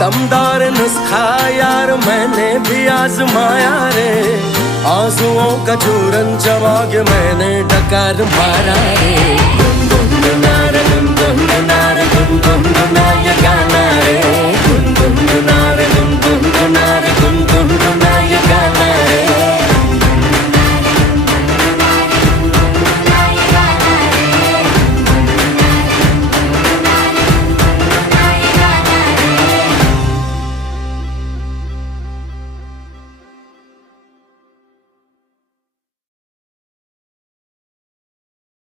दमदार नुस्खा यार मैंने भी आजमाया रे, आंसुओं का चूरन चबा के मैंने डकार मारा रे।